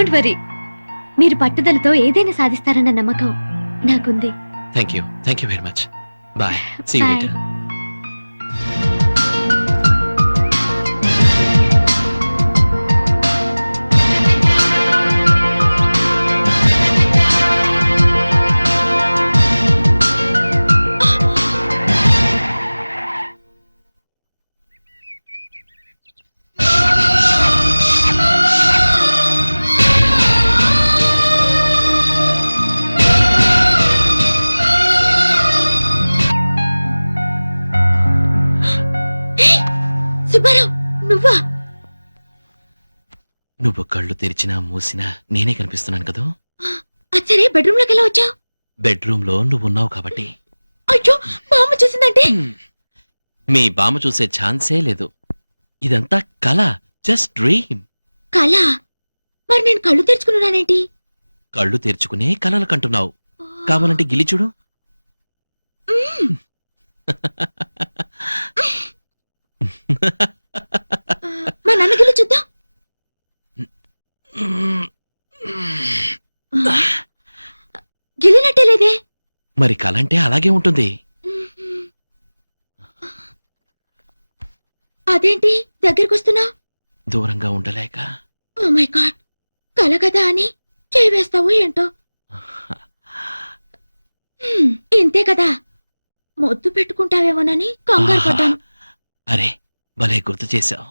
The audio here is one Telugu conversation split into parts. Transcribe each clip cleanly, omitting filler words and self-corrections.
డోంట్ వరీ, మీరు పట్టుదలతో ఏదైనా సాధిస్తారన్న నమ్మకం నాకుంది. Thank you very much. Bye, see you later. Subbarao, నువ్వా? నువ్వు కళ్ళు తెరిచినా మూసినా నేనే కనిపిస్తున్నాను కదా. అచ్చరే, బెడ్రూమ్ లోకి ఎలా వచ్చావు? బెడ్రూమ్ లో నువ్వు ఉన్నావు కాబట్టి. అయ్యో, మా అమ్మ చూసిందంటే? మీ బామ్మ చూసే ఛాన్సే లేదు. ఇదంతా కళ, జస్ట్ డ్రీమ్. కళ? మరి నేను కళ్ళు తెరుచుకున్నానేంటి? కళ్ళు తెరుచుకునే కలలు కంటున్నావు. కావాలంటే గిలి చూడు. మా నాన్న గిల్లి చూద్దాం. గిల్లినట్టే లేదే. మరి కలంటే అలాగే ఉంటుంది. అదేంటి దగ్గరికి వస్తున్నా? దూరంగా ఉండలేక. ఓ మై గాడ్, కల కదా అని చేయి వేస్తావు ఏంటో. ఇంతే కదా, ముద్దు పెట్టుకుంటావేమోనని కంగారు పడ్డాను. అరే, భలే గుర్తు చేశావు.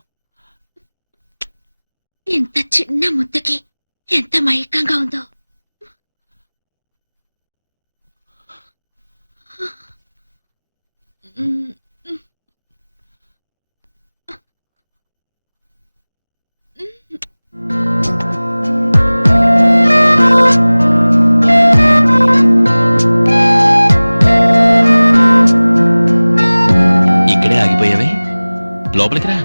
ఇంత చిన్న ముద్దకి ఎంత మైకంగా ఉందో. ఇక్కడే ఆగిపోయావే, లోపలికి రా.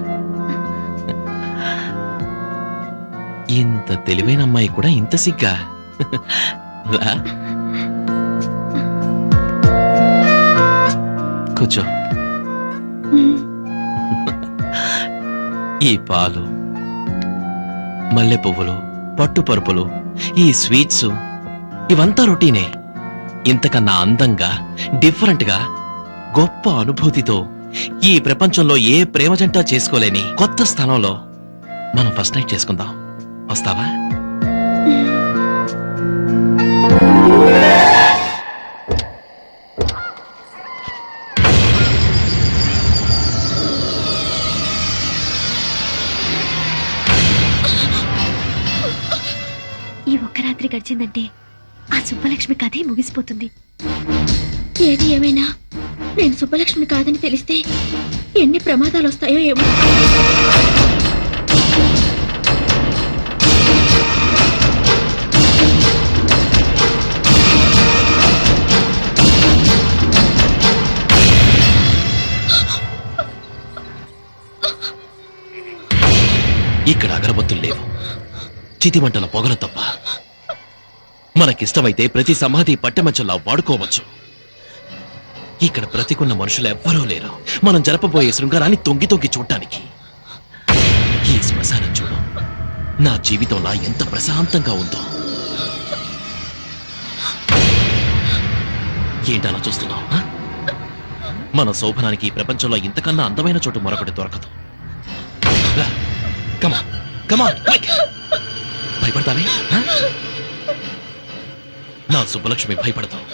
ఇంత తెలివైన అమ్మాయి కూడా ఇంత సిగ్గా? రా, కూర్చో. ఈ పాలు, మల్లె పువ్వులు, పట్టు పరుపులు, ఈ స్వీట్స్ ఇవంతా రొటీనే. ఇంతకన్నా అందంగా, డిఫరెంట్ గా, గొప్ప అనుభూతితో ఈ ప్రపంచంలో ఏ ప్రేమ జంట చేసుకోలేని కొత్త స్థానంలో మనం ఫస్ట్ నైట్ చేసుకుందాం. వస్తావా? ఈ ఒక్క రాత్రి గడిచిందంటే ఆ సుబ్బలక్ష్మి కథే ముగిసిపోతుంది. ఏది ఏమైనా నేను సుబ్బలక్ష్మి కాదని తెలిస్తే ఎన్ని ప్రమాదాలు వస్తాయో ఏమో. ఇక్కడ అగరబత్తులు లేవు, చితిమంటల పొగలు తప్ప. మనకిష్టమైతే ప్రతి సమాధి పట్టెమంచంలా వాడుకోవచ్చు. ఇక్కడ బ్రతికున్న మనుషులు ఎవ్వరూ లేరు మనం జరపబోయే శృంగారాన్ని తొంగి తొంగి చూడటానికి. ఈ శ్మశానం చూడు, నా జీవితంలా ఎంత ప్రశాంతంగా ఉందో. ఏంటలా చూస్తున్నావు? మన శోభనానికి ఈ ప్రపంచంలో ఇంతకన్నా అందమైన చోటు మరొకటి దొరకదు. భయపడతావే? నా సుబ్బలక్ష్మి భయపడతావు.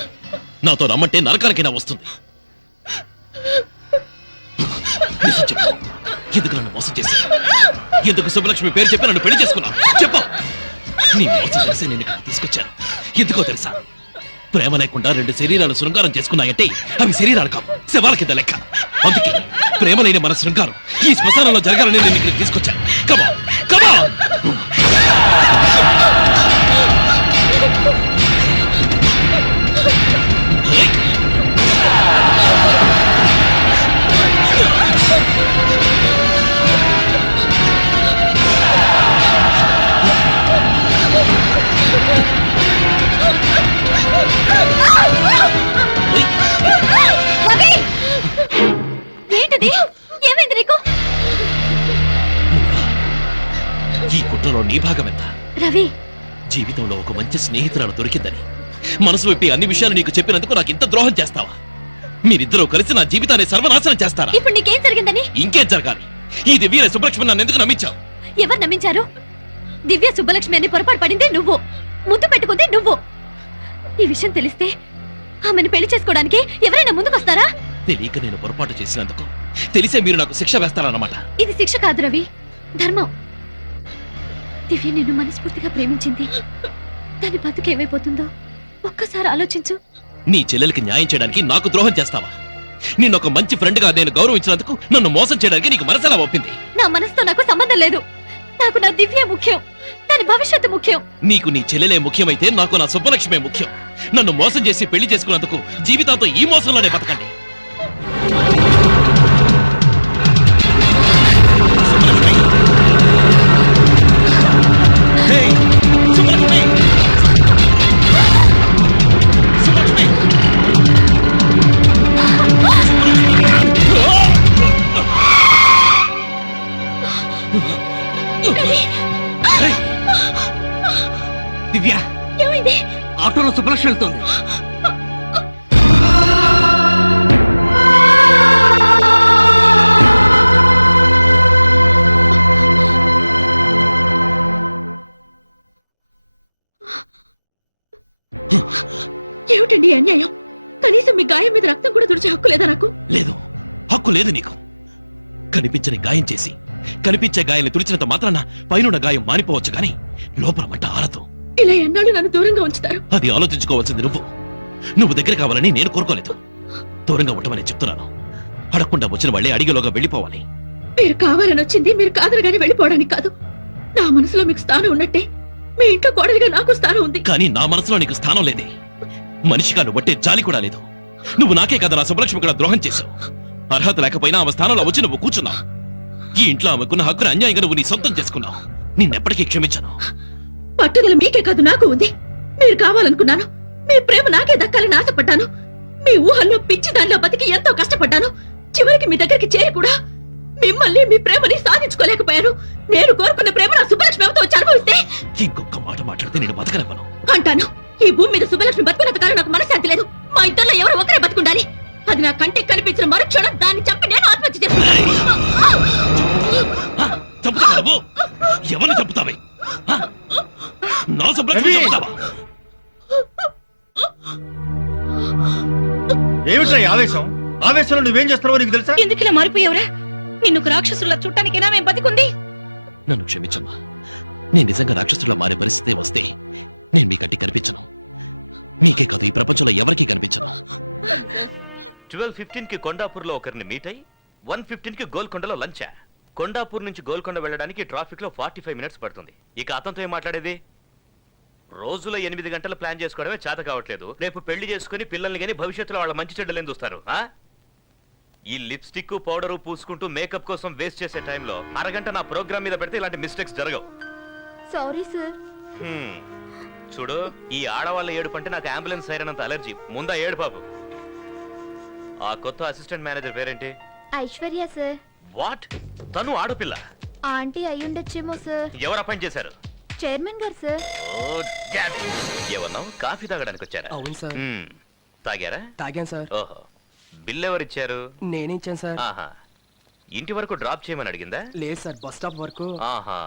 నాతో రమ్మంటే నరకానికైనా వస్తుంది. ఎందుకు నన్ను మోసం చేశా? ఎందుకు సుబ్బలక్ష్మి పేరు చెప్పి నన్ను పెళ్లి చేసుకున్నా? చెప్పు. నీ మోసం తెలిసి నేను ఇక్కడికి తీసుకొచ్చాను. ఎందుకో తెలుసా? ప్రేమ లేకుండా రెండు శరీరాలు శృంగారం చేసుకున్నాయంటే అవి శరీరాలు కావు, శవాల కింద లెక్క. అందుకే ప్రేమ లేని మన శృంగారం ఈ శ్మశానంలో జరగాలని నేను ఇక్కడికి తీసుకొచ్చాను. కమా కమా. ఏంటది? ఏమైంది నీకు? ఈ కుట్రలో నీ భాగం ఎంత? రవి, జీవితంలో ఒక మంచి స్నేహితురాలు దొరికిందని మనసు విప్పి అన్ని విషయాలు నీకు చెప్పినందుకు నాకు ఇంత ద్రోహం చేస్తావా? మీరిద్దరూ కలిసి నా జీవితాన్ని సర్వనాశనం చేస్తారా? ఇప్పుడు నీకేం జరిగిందని? ఇంకేం జరగాలి? ఈ దివ్య సుబ్బలక్ష్మి నన్ను ఎందుకు నమ్మించావు? ఎవరు నమ్మించారు? దివ్య సుబ్బలక్ష్మి అని పొరపాటు పడింది నువ్వు, ముద్దు పెట్టుకుంది నువ్వు. ఈ విషయం తెలిస్తే ఆమెను పెళ్లి చేసుకోవడానికి ఎవరైనా ముందుకొస్తారా? తెలియక నేను పొరపాటు చేసినందుకు తెలిసే మీరు నాకు శిక్ష వేస్తారన్నమాట. ఇది శిక్ష కాదు రవి, ధర్మం. దివ్య నిన్ను మనస్ఫూర్తిగా ప్రేమించింది. దాని బతుకేమైపోతుందో ఒక్కసారి ఆలోచించు. నీ చెల్లెలకి న్యాయం చేయడానికి నాకు ద్రోహం చేస్తావా? నిన్ను ఒక మంచి ఫ్రెండ్ గా నేను గౌరవించినందుకు నన్ను మోసం చేయడానికి నీకు మనసెలా ఒప్పింది? నా మనసుతో నాకు సంబంధం లేదు. నాకు నా దివ్య ముఖ్యం, దాని భవిష్యత్తు ముఖ్యం. నీకు నీ చెల్లెలే ముఖ్యమైతే నాకు నా సుబ్బలక్ష్మే ముఖ్యం. నన్ను మోసం చేసి పెళ్లి చేసుకున్నందుకు జీవితాంతో ఈ మోసంలోనే బతకండి. సుబ్బలక్ష్మి! హేయ్! సుబ్బలక్ష్మి! సుబ్బలక్ష్మి! హేయ్! దివ్య, ఏమైంది? ఆటోలో సుబ్బలక్ష్మి వెళ్తోంది. ఏమిటండి ఈ అన్యాయం? కనీసం మీ గాయం మీద రక్తం కూడా తుడిచే హక్కు లేదా నాకు? లేదు, హక్కు లేదు నీకు. కనిపించని గాయం చేసి కనిపించే గాయాన్ని తుడిచినంత మాత్రాన పైనున్న గాయం మానిపోవచ్చు గాని లోపల మంట ఆరదు. ఇలా ఎన్నాళ్ళు నన్ను దూరంగా ఉంచుతారు? అది ఆలోచించుకోవాల్సింది నువ్వు దగ్గర కావాలని నేను కోరుకోలేదు. దూరంగా ఉండమని చెప్తున్నాను. అడగకుండా వచ్చిన వాళ్ళే అడిగేలోగా వెళ్ళిపోవాలి. మీరు కావాలని వచ్చింది మీరు కాదనగానే వెళ్ళిపోవడానికి కాదు. నా మనసులో మీకు స్థానం ఉన్నట్టే మీ ఇంట్లో కోడలిగా నాకు స్థానం ఉంది. కానీ నా మనసులో నీకు స్థానం లేదే. మనిషిగా నువ్వు బట్టే జాలి కూడా లేదు. నువ్వు నాకే కదా నా సుబ్బలక్ష్మి కూడా ద్రోహం చేశావు. అర్హత లేకపోయినా ఆమె స్థానంలో వచ్చి నువ్వు కూర్చున్నావు. ఈ ఇంట్లో ఆమెకున్న హక్కును అన్యాయంగా నువ్వు నీ సొంతం చేసుకున్నావు. నిన్నెప్పటికీ క్షమించను. పట్టుదల మీకే కాదు నాకు ఉంది. మీరు కావాలనుకున్నాను. మీ ప్రేమ నాకే దక్కాలని ఆశపడ్డాను. మీ ఊహల్లో పిచ్చి దానిలో బతికి ఎంతో కష్టపడ్డాను. చివరికి మీ దగ్గరికి చేరి కూడా మిమ్మల్ని మీ ప్రేమని సాధించుకోలేకపోయాను. నేను కోరుకున్న ప్రేమ నా సుబ్బలక్ష్మి అవతో వచ్చి అనుభవిస్తే ఇంకొక మాట మాట్లాడితే నేను బతకనివ్వను అంటాను. ఈ భూమి మీద సుబ్బలక్ష్మి బతుకున్నంత కాలం నాకు మనశ్శాంతి లేదు. మా ఇద్దరిలో ఎవరో ఒకరే బతుకుండాలి. అది నా కంటికి కనిపించిన మరుక్షణం దాన్ని చంపి నేను ఆత్మహత్య చేసుకున్నాను. చంపుతావా నువ్వు? ఎవరిని చంపుతావే? నా సుబ్బలక్ష్మి చంపుతావా? ఏమిట్రా ఈ ఆవేశం? ఆవేశంలో నువ్వేం చేస్తున్నావో నీకు తెలుసా? ఎందుకిలా మారిపోయావురా? నిన్ను రాక్షసుల చుట్టానికైనా మేము బతికుంది. నన్ను క్షమించమ్మా. నేను నిజంగా రాక్షసులా మారే పరిస్థితి వస్తే నేను మీ కంటికి కనిపించను. మీకే కాదు ఈ ప్రపంచంలో ఎవరికీ కనిపించను. 12:15 కి కొండాపూర్లో ఒకరిని మీట్ అయ్యి 1:15 కి గోల్కొండలో లంచా. కొండాపూర్ నుంచి గోల్కొండ వెళ్ళడానికి ట్రాఫిక్ లో 45 మినిట్స్ పడుతుంది. ఇక అతనితో ఏం మాట్లాడేది? రోజులో 8 గంటలు ప్లాన్ చేసుకోవడమే చేత కావట్లేదు. రేపు పెళ్లి చేసుకుని పిల్లల్ని గానీ భవిష్యత్తులో వాళ్ళ మంచి చెడ్డలేం చూస్తారు. ఈ లిప్స్టిక్ పౌడరు పూసుకుంటూ మేకప్ కోసం వేస్ట్ చేసే టైంలో అరగంట నా ప్రోగ్రామ్ మీద పెడితే ఇలాంటి మిస్టేక్స్ జరగవు. Sorry sir. చూడు, ఈ ఆడవాళ్ళ ఏడుపు అంటే నాకు అంబులెన్స్ సైరన్ అంత అలర్జీ. ముందా ఏడు బాబు. ఆ కొత్త అసిస్టెంట్ మేనేజర్ పేరేంటి? ఐశ్వర్య సార్. వాట్? తను ఆడపిల్ల? ఆంటీ అయ్యుండొచ్చేమో సార్. ఎవరు అపాయింట్ చేశారు? Chairman garu sir. ఏమన్నావు? కాఫీ తాగడానికి వచ్చారా? అవును సార్. తాగారా? తాగాను సార్. ఓహో, బిల్ ఎవరిచ్చారు? నేనే ఇచ్చాను సార్. ఆహా, ఇంటి వరకు డ్రాప్ చేయమని అడిగిందా? లేదు సార్, బస్ స్టాప్ వరకు. ఆహా,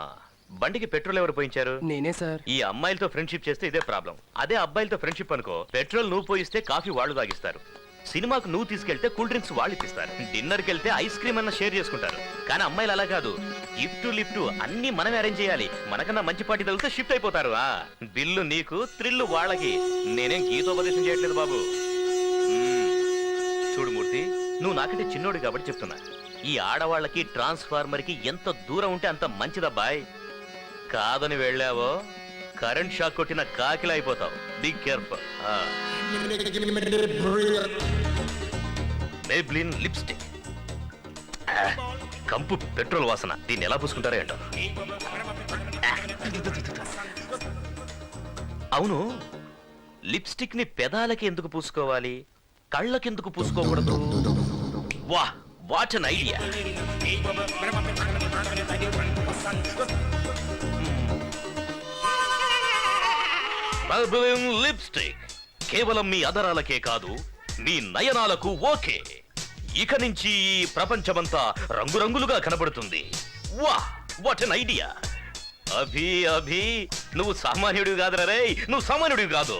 బండికి పెట్రోల్ ఎవరు పోయించారు? నేనే సార్. ఈ అమ్మాయిలతో ఫ్రెండ్షిప్ చేస్తే ఇదే ప్రాబ్లం. అదే అబ్బాయిలతో ఫ్రెండ్షిప్ అనుకో, పెట్రోల్ నువ్వు పోయిస్తే కాఫీ వాళ్ళు తాగిస్తారు. సినిమాకు నువ్వు తీసుకెళ్తే కూల్ డ్రింక్స్ వాళ్ళు ఇప్పిస్తారు. డిన్నర్కి వెళ్తే ఐస్ క్రీమ్ అన్న షేర్ చేసుకుంటారు. కానీ అమ్మాయిలు అలా కాదు. గిఫ్ట్ లిఫ్ట్ అన్ని మనమే అరేంజ్ చేయాలి. మనకన్నా మంచి పార్టీ తగిలితే షిఫ్ట్ అయిపోతారు. బిల్లు నీకు, థ్రిల్లు వాళ్ళకి. నేనేం గీతోపదేశం చేయట్లేదు బాబు. చూడు మూర్తి, నువ్వు నాకంటే చిన్నోడు కాబట్టి చెప్తున్నా. ఈ ఆడవాళ్ళకి ట్రాన్స్ఫార్మర్ కి ఎంత దూరం ఉంటే అంత మంచిదబ్బాయ్. కాదని వెళ్ళావో కరెంట్ షాక్ కొట్టిన కాకిలా అయిపోతావు. Be careful. మేబ్లిన్ లిప్స్టిక్, కంపు పెట్రోల్ వాసన. దీన్ని ఎలా పూసుకుంటారో ఏంటో. అవును, లిప్స్టిక్ ని పెదాలకి ఎందుకు పూసుకోవాలి, కళ్ళకెందుకు పూసుకోకూడదు? వా, what an idea. Maybelline lipstick కేవలం మీ అదరాలకే కాదు మీ నయనాలకు ఓకే. ఇక నుంచి ఈ ప్రపంచమంతా రంగురంగులుగా కనబడుతుంది. వా what an idea. Abhi Abhi నువ్వు సామాన్యుడివి కాదురా రే, నువ్వు సామాన్యుడివి కాదు.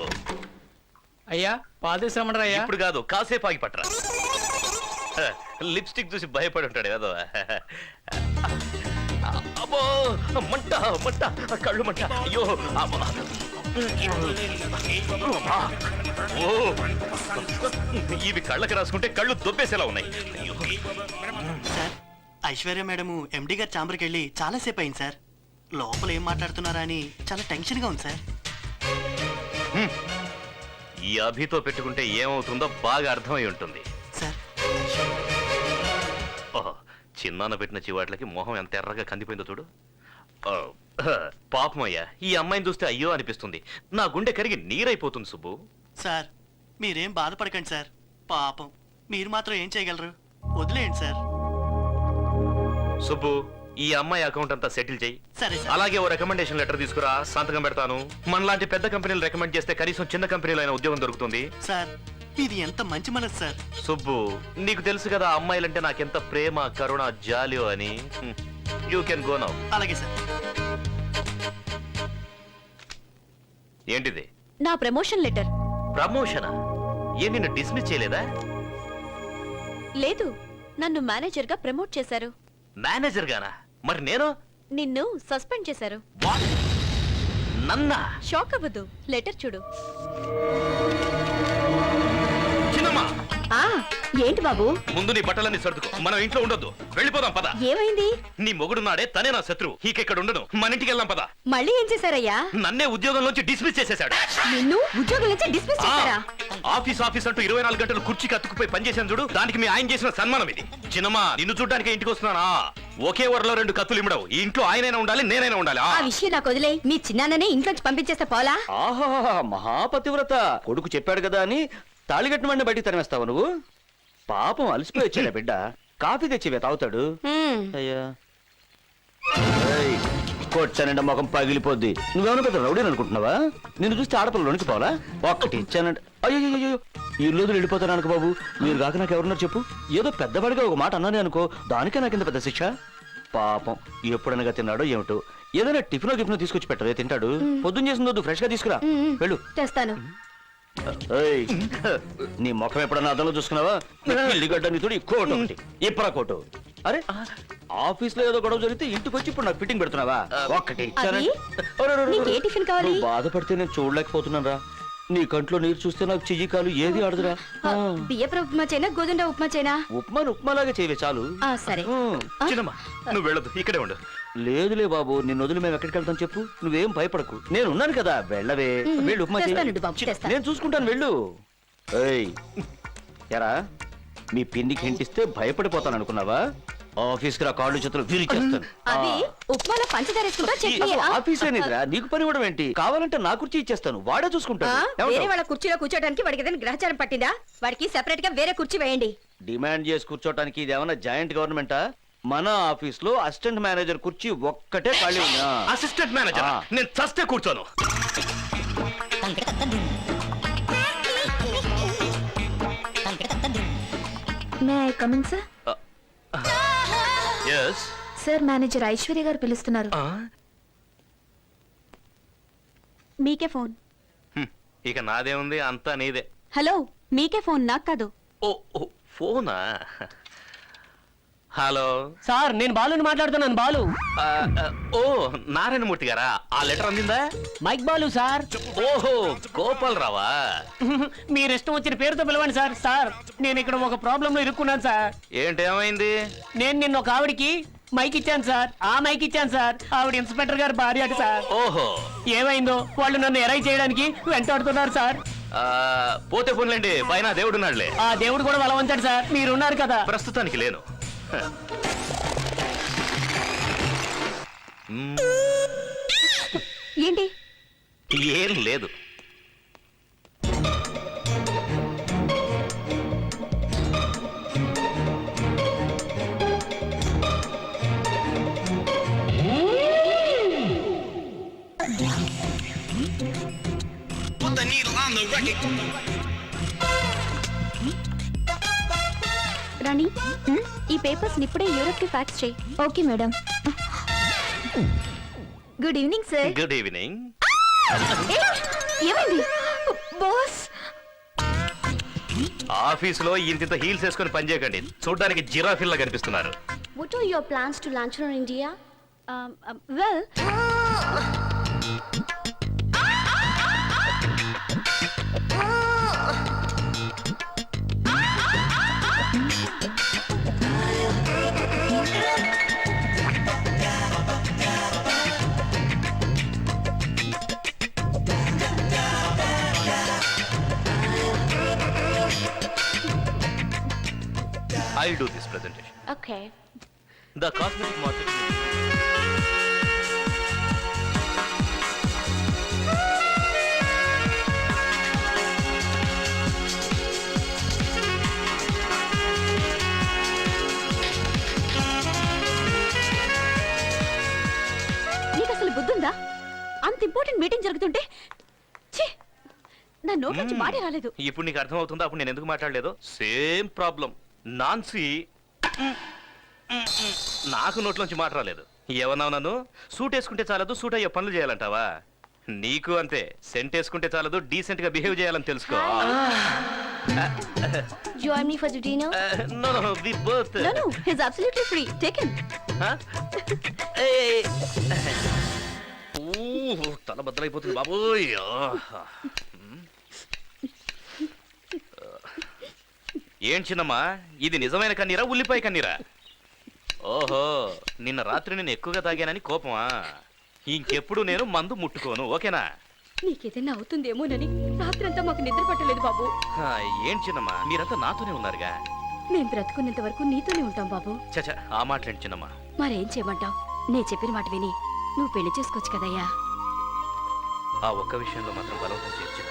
అయ్యా పాలు తీసుకురమ్మరా అయ్యా. ఇప్పుడు కాదు, కాసేపు ఆగి పట్టరా. లిప్స్టిక్ చూసి భయపడి ఉంటాడు ఏదో. అబ్బో మంట మంట, కళ్ళు మంట, అయ్యో అబ్బా. అమ్మా. ఓ ఇవి కళ్ళకి రాసుకుంటే కళ్ళు దొబ్బేసేలా ఉన్నాయి. అయ్యో. సార్ ఐశ్వర్య మేడము ఎండి గారి ఛాంబర్కి వెళ్ళి చాలాసేపు అయింది సార్. లోపల ఏం మాట్లాడుతున్నారా అని చాలా టెన్షన్గా ఉంది సార్. ఈ అభితో పెట్టుకుంటే ఏమవుతుందో బాగా అర్థమై ఉంటుంది. సార్ ఓహో, చిన్నాన్న పెట్టిన చివాట్లకి మొహం ఎంత ఎర్రగా కందిపోయిందో చూడు. ఓ, పాపమయ్యా, ఈ అమ్మాయిని చూస్తే అయ్యో అనిపిస్తుంది. నా గుండె కరిగి నీరైపోతుంది సుబ్బు. సార్ మీరేం బాధపడకండి సార్. పాపం మీరు మాత్రం ఏం చేయగలరు, వదిలేయండి సార్. సుబ్బు, ఈ అమ్మాయి అకౌంట్ అంతా సెటిల్ చేయి. సరే సార్. అలాగే ఓ రికమెండేషన్ లెటర్ తీసుకురా, సంతకం పెడతాను. మనలాంటి పెద్ద కంపెనీలు రికమెండ్ చేస్తే కనీసం చిన్న కంపెనీలో అయినా ఉద్యోగం దొరుకుతుంది. సార్ ఇది ఎంత మంచి మనసు సార్. సుబ్బు, నీకు తెలుసు కదా అమ్మాయిలంటే నాకెంత ప్రేమ, కరుణ, జాలియో అని. You can go now. అలాగే సార్. ఏంటిది? నా ప్రమోషన్ లెటర్. ప్రమోషనా? ఏ నిన్ను డిస్మిస్ చేయలేదా? లేదు, నన్ను మేనేజర్ గా ప్రమోట్ చేశారు. మేనేజర్ గానా? మరి నేను? నిన్ను సస్పెండ్ చేశారు. What? నన్నా? షాక్ అవ్వద్దు, లెటర్ చూడు. చిన్నమ్మా, ఏంటి బాబు? ముందు నీ బట్టలన్నీ సర్దుకో. మనం ఇంట్లో ఉండొద్దు, వెళ్ళిపోదాం పద. ఏమైంది? నీ మొగుడున్నాడే తనే నా శత్రువు. ఇక్కడ ఉండను, మన ఇంటికి వెళ్దాం పద. మళ్ళీ ఏం చేశారయ్యా? నన్నే ఉద్యోగంలోంచి డిస్మిస్ చేసేశాడు. నిన్ను ఉద్యోగం నుంచి డిస్మిస్ చేశారా? ఆఫీస్ ఆఫీస్ అంటూ 24 గంటలు కుర్చీకి అతుక్కుపోయి పనిచేసాను చూడు, దానికి మీ ఆయన చేసిన సన్మానం ఇది. చిన్నమ్మా, నిన్ను చూడ్డానికి ఇంటికి వస్తున్నానా? ఒకే వరలో 2 కత్తులు ఇమ్మడవు. ఈ ఇంట్లో ఆయనైనా ఉండాలి, నేనైనా ఉండాలి. ఆ విషయం నాకు వదిలే. మీ చిన్నాన్ననే ఇంట్లోంచి పంపించేస్తే పోలా? ఆహా మహాపతివ్రత, కొడుకు చెప్పాడు కదా అని తాళిగట్టిన వాడిని బయటికి తరిమేస్తావు నువ్వు. పాపం అలసిపోయి వచ్చాడా బిడ్డ, కాఫీ తెచ్చివే తాగుతాడు. అయ్యా కొట్టానంటే ముఖం పగిలిపోద్ది. నువ్వేమైనా పెద్ద రౌడీని అనుకుంటున్నావా? నిన్ను చూస్తే ఆడపిల్లలోనికి పోవాలా? ఒక్కటి ఇచ్చానంటే అయ్యో ఇల్లు వదిలి వెళ్ళిపోతాను అనుకో బాబు. మీరు కాక నాకు ఎవరున్నారు చెప్పు? ఏదో పెద్దవాడిగా ఒక మాట అన్నానే అనుకో, దానికే నాకింత పెద్ద శిక్ష. పాపం ఎప్పుడనగా తిన్నాడో ఏమిటో. ఏదైనా టిఫినో గిఫినో తీసుకొచ్చి పెట్టవే, తింటాడు. పొద్దున్న చేసిందో ఫ్రెష్ గా తీసుకురా, వెళ్ళు. తెస్తాను. ఏయ్, నీ ముఖం ఎప్పుడన్నా అద్దంలో చూసుకున్నావా? ఇల్లిగడ్డ నీతుడు కోటు ఒకటి, ఇప్పరా కోటు. అరే ఆఫీస్ లో ఏదో గొడవ జరిగితే ఇంటికి వచ్చి ఇప్పుడు నాకు ఫిట్టింగ్ పెడుతున్నావా? ఒక్కటి ఇచ్చానంటే నీకే టిఫిన్ కావాలి? నువ్వు బాధపడితే నేను చూడలేకపోతున్నాను రా. నీ కంట్లో నీరు చూస్తే నాకు చెయ్యి కాలు ఏది ఆడదురా. బియ్యపు ఉప్మా చేయనా, గోధుమ ఉప్మా చేయనా? ఉప్మాను ఉప్మాలాగా చేయవే చాలు. సరే. చిన్నమ్మా, నువ్వు వెళ్ళదు, ఇక్కడే ఉండు. లేదులే బాబు, నిన్ను వదిలి మేము ఎక్కడికి వెళ్తాం చెప్పు? నువ్వేం భయపడకు, నేను ఉన్నాను కదా. వెళ్ళవే, వెళ్ళు ఉప్మా చెయ్యి. తెస్తానండి బాబు, తెస్తాను. నేను చూసుకుంటాను, వెళ్ళు. ఏయ్ ఎరా, మీ పిన్నికి హింటిస్తే భయపడిపోతాను అనుకున్నావా? ఆఫీస్ కి రా, కాళ్ళు చేతులు విరిచేస్తాను. అది ఉప్మాలో పంచదార వేసుకుంటా, చట్నీ. ఆఫీస్ ఏనిదిరా, నీకు పని ఇవ్వడం ఏంటి? కావాలంటే నా కుర్చీ ఇచ్చేస్తాను, వాడే చూసుకుంటాడు. వేరే ఏమంటావ్? వాళ్ళ కుర్చీలో కూర్చోడానికి వాడికి ఏదైనా గ్రహచారం పట్టిందా? వాడికి సెపరేట్ గా వేరే కుర్చీ వేయండి. డిమాండ్ చేసి కూర్చోటానికి ఇది ఏమన్నా జాయింట్ గవర్నమెంటా? మన ఆఫీస్ లో అసిస్టెంట్ మేనేజర్ కుర్చీ ఒక్కటే ఖాళీ ఉందా? అసిస్టెంట్ మేనేజర్ నేను చస్తే కూర్చోను. May I come in sir? Yes. Sir manager Aishwarya garu పిలుస్తున్నారు. మీకే ఫోన్. ఇక నాదేముంది, అంతా నీదే. హలో, మీకే ఫోన్, నాకు కాదు. ఓ ఫోనా? హలో సార్, నేను బాలుని మాట్లాడుతున్నాను. బాలు. ఓ నారాయణమూర్తి గారా? ఆ లెటర్ అందిందా? Mike Balu sir. ఓహో, గోపాల్ రావా? మీరు ఇష్టం వచ్చిన పేరుతో పిలవండి సార్. సార్, నేను ఇక్కడ ఒక ప్రాబ్లం లో ఇరుక్కున్నాను సార్. ఏంటేమైంది? నేను నిన్న ఒక ఆవిడికి మైక్ ఇచ్చాను సార్. ఆ మైక్ ఇచ్చాను సార్. ఆవిడ ఇన్స్పెక్టర్ గారు భార్య అట సార్. ఓహో, ఏమైందో వాళ్ళు నన్ను ఎరై చేయడానికి వెంటాడుతున్నారు సార్. పోతే పోన్లేండి, పైన దేవుడున్నాడులే. ఆ దేవుడు కూడా బలవంతాడు సార్, మీరున్నారు కదా. ప్రస్తుతానికి లేను. ఏంటి? ఏం లేదు. రాణి ఈ పేపర్స్ ఇప్పుడే యూరోప్ కి ఫ్యాక్స్ చేయి. Okay madam. Good evening sir. Good evening. ఏమైంది బాస్? ఆఫీసులో ఇంత హీల్స్ వేసుకొని పనిచేయకండి, చూడడానికి జిరాఫిల్లా కనిపిస్తున్నారు. What are your plans to launch on India? Well, I'll do this presentation. okay. The cosmetic market. నీకు అసలు బుద్ధుందా? అంత ఇంపార్టెంట్ మీటింగ్ జరుగుతుంటే ఛీ, నా నోట్ నుంచి మాటే రాలేదు. ఇప్పుడు నీకు అర్థం అవుతుందా అప్పుడు నేను ఎందుకు మాట్లాడలేదు? Same problem. నాన్సీ నాకు నోట్లోంచి మాట రాలేదు. ఏమన్నావు నన్ను? సూట్ వేసుకుంటే చాలదు, సూట్ అయ్యే పనులు చేయాలంటావా? నీకు అంతే, సెంట్ వేసుకుంటే చాలదు, డీసెంట్ గా బిహేవ్ చేయాలని తెలుసుకో. Join me for the dinner. No, we both. No, he's absolutely free. Take him. తల బద్దలైపోతుంది బాబోయ్. ఏం చిన్నమ్మా, ఇది నిజమైన కన్నీరా, ఉల్లిపాయ కన్నీరా? ఓహో, నిన్న రాత్రి నేను ఎక్కువగా తాగానని కోపమా? ఇంకెప్పుడు నేను మందు ముట్టుకోను, ఓకేనా? నీకేదైనా అవుతుందేమోనని రాత్రంతా మాకు నిద్ర పట్టలేదు బాబు. ఏం చిన్నమ్మా, మీరంతా నాతోనే ఉన్నారుగా. మేం బ్రతుకున్నంత వరకు నీతోనే ఉంటాం బాబు. చచ, ఆ మాటలేండి చిన్నమ్మా. మరేం చేయమంటావు? నేను చెప్పిన మాట విని నువ్వు పెళ్లి చేసుకోవచ్చు కదయ్యా. ఆ ఒక్క విషయంలో మాత్రం బలవంతం చేయొచ్చు.